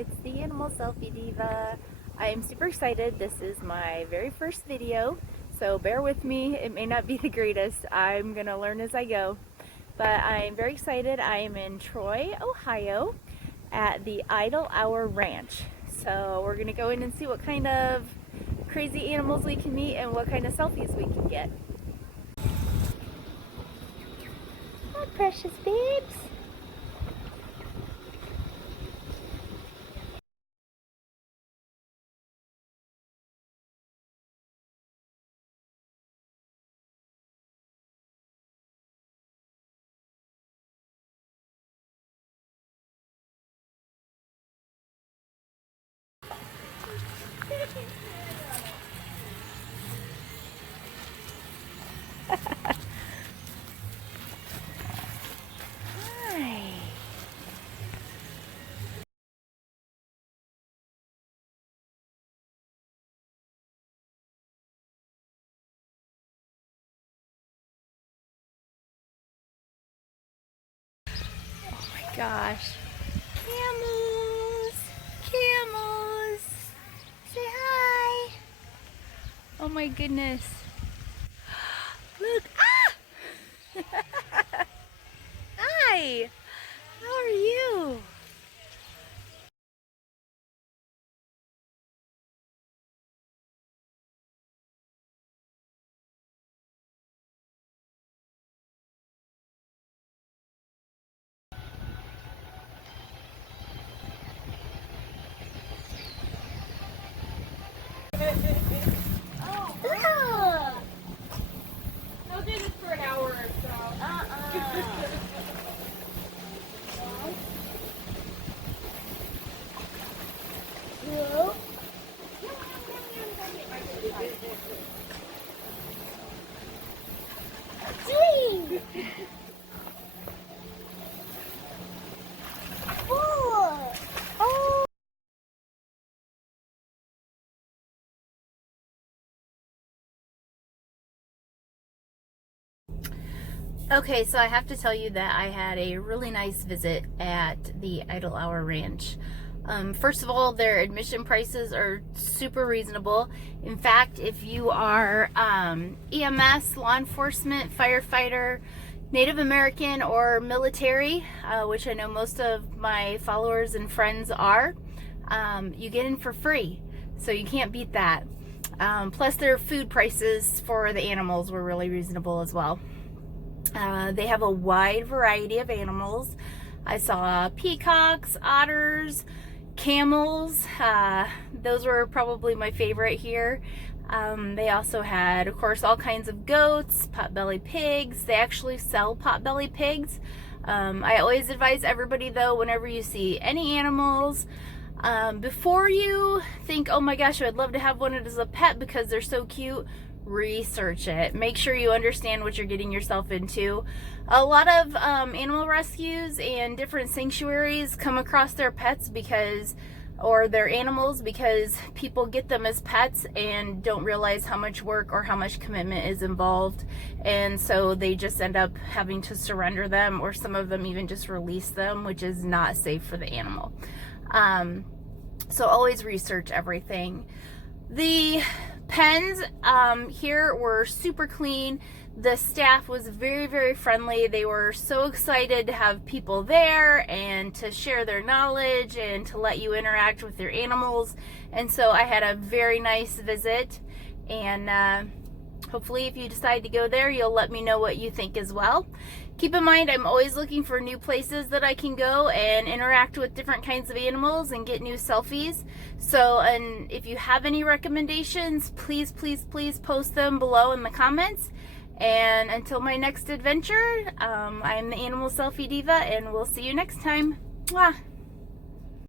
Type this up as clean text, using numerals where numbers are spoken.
it's the Animal Selfie Diva. I am super excited. This is my very first video, so bear with me. It may not be the greatest. I'm gonna learn as I go, but I'm very excited. I am in Troy, Ohio at the Idle Hour Ranch. So we're gonna go in and see what kind of crazy animals we can meet and what kind of selfies we can get. Oh, precious babes. Hi. Oh my gosh. Camels! Camels! Say hi! Oh my goodness. Look! Ah! Hi! How are you? I'll do this for an hour or so. Hello? Oh! Okay, so I have to tell you that I had a really nice visit at the Idle Hour Ranch. First of all, their admission prices are super reasonable. In fact, if you are EMS, law enforcement, firefighter, Native American, or military, which I know most of my followers and friends are, you get in for free. So you can't beat that. Plus their food prices for the animals were really reasonable as well. They have a wide variety of animals. I saw peacocks, otters, camels. Those were probably my favorite here. They also had, of course, all kinds of goats, potbelly pigs. They actually sell potbelly pigs. I always advise everybody, though, whenever you see any animals, before you think, oh my gosh, I'd love to have one as a pet because they're so cute, research it. Make sure you understand what you're getting yourself into. A lot of animal rescues and different sanctuaries come across their pets or their animals because people get them as pets and don't realize how much work or how much commitment is involved, and so they just end up having to surrender them, or some of them even just release them, which is not safe for the animal. So always research everything. The pens here were super clean. The staff was very, very friendly. They were so excited to have people there and to share their knowledge and to let you interact with your animals. And so I had a very nice visit, and hopefully if you decide to go there, you'll let me know what you think as well. Keep in mind, I'm always looking for new places that I can go and interact with different kinds of animals and get new selfies. So, and if you have any recommendations, please, please, please post them below in the comments. And until my next adventure, I'm the Animal Selfie Diva, and we'll see you next time. Mwah!